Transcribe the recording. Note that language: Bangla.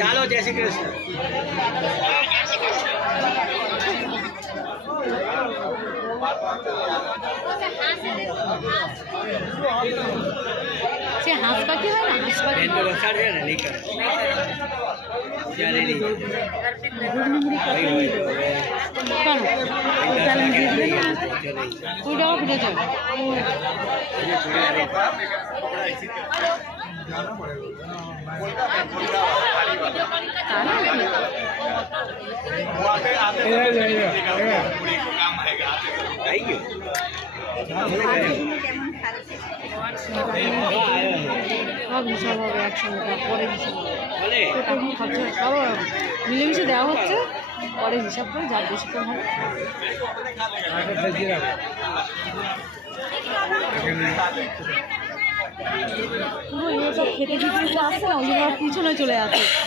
ચાલો જય શ્રી કૃષ્ણ। সে হাঁস পাখি হয় না, হাঁস পাখি બેન તો વરસાદ છે ને નહીં કરે ત્યારે નહીં ঘুগনি હોય હોય તો હવે কেন চ্যালেঞ্জ দিয়ে দিলে না ચલે 2 টাকা ফিরে যাবে। હજી થોડી વાર তাই নাকি? આવી ગયું সব হিসাব হবে একসঙ্গে, পরে হিসাব হবে। ભલે তো টাকা খরচা সব মিলেমিশে দেওয়া হচ্ছে, পরে হিসাব করে যার বেশি কম হবে। পুরো এসব খেতে দিতে আসছে না, ওই জন্য পিছনে চলে আসে।